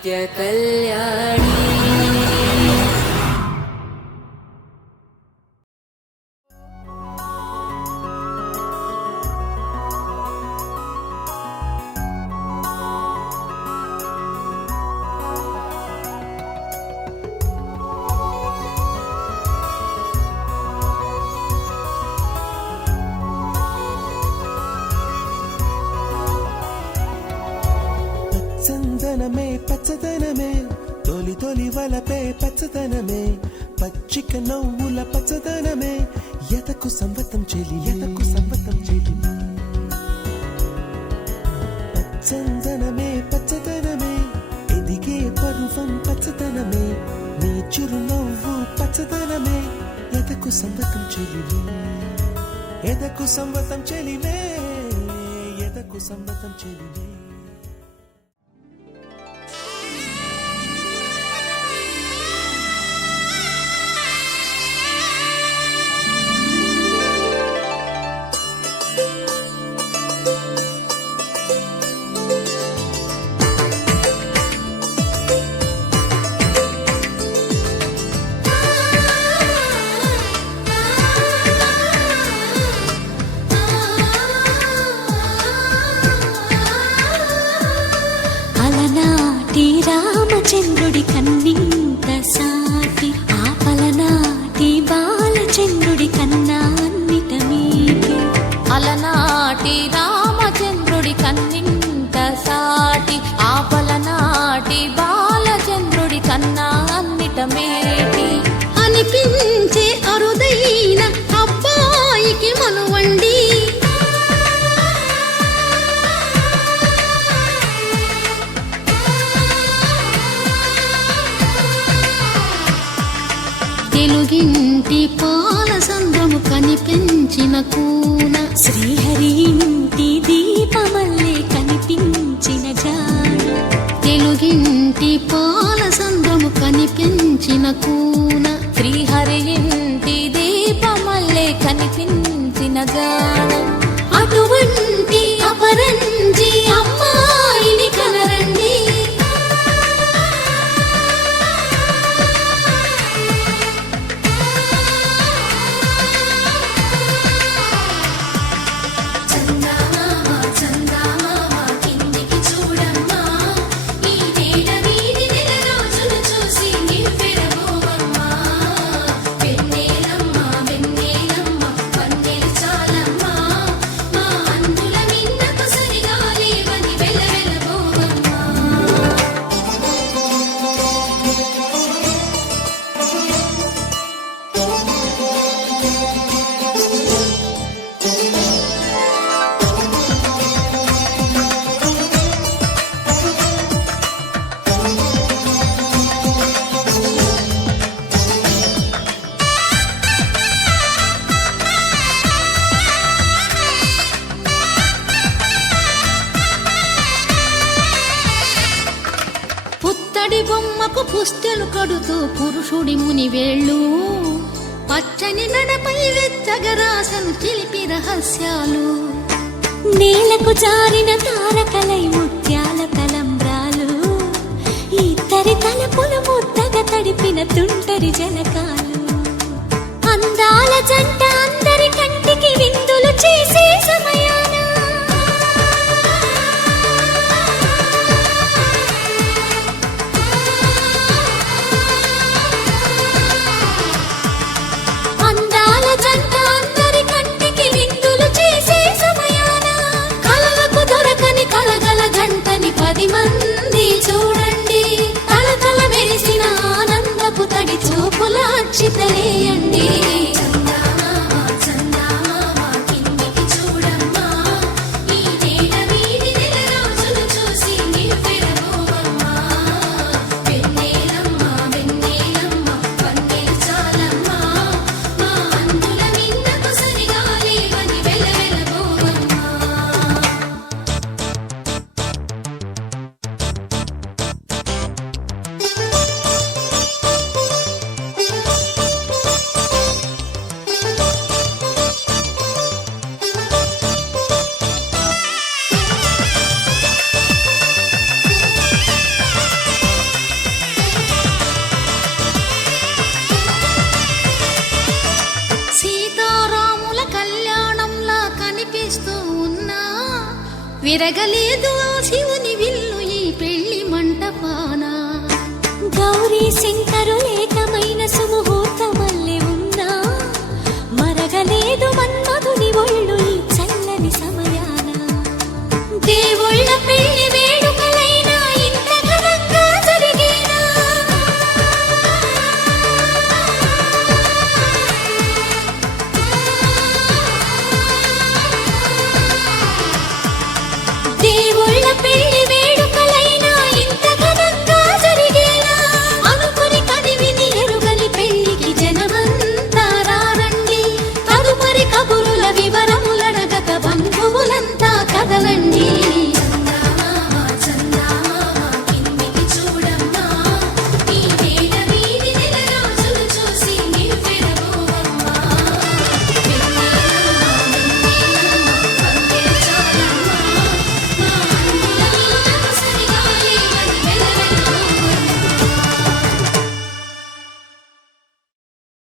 నిత్య కళ్యాణి. చందనమే పచ్చదనమే తొలి తొలి వలపే పచ్చదనమే పచ్చిక నవ్వుల పచ్చదనమే ఎదకు సంవతం చెలి ఎదకు సంవతం చెలి. పచ్చందనమే పచ్చదనమే ఎదిగే పరువం పచ్చదనమే నీ చిరునవ్వు పచ్చదనమే ఎదకు సంవతం చెలివే ఎదకు సంవతం చెలివే ఎదకు సంవతం చెలివే. రామచంద్రుడి కన్నింత సాటి ఆపలనాటి బాలచంద్రుడి కన్నా అన్నిట మీటి. అలనాటి రామచంద్రుడి కన్నింత సాటి ఆపలనాటి బాలచంద్రుడి కన్నా అన్నిట మేటి. అనిపించే అరుదైన అబ్బాయికి మనువండి తెలుగింటి పాల సంద్రము కనిపించిన కూన శ్రీహరి ఇంటి దీపమల్లే కనిపించిన జాన. తెలుగింటి పాల సంద్రము కనిపించిన కూన శ్రీహరి ఇంటి దీపమల్లే కనిపించిన జాన. అటువంటి అపరంజి అమ్మాయిని కనరండి. పుత్తడి బొమ్మకు పుస్తెలు కడుతూ పురుషుడి ముని వేళ్ళు పచ్చని నడపై వెచ్చగరాసను చిలిపి రహస్యాలు. నేలకు జారిన తారకలై ముత్యాల తలంబ్రాలు ఇద్దరి తలపులు ముద్దగా తడిపిన తుంటరి జలకాలు. అందాల జంట అందరి కంటికి విందులు చేసే సమయాన జంటని 10 మంది చూడండి. తలతల మెరిసిన ఆనందపు తడి చూపుల అక్షితలేయండి. విరగలేదు ఆ శివుని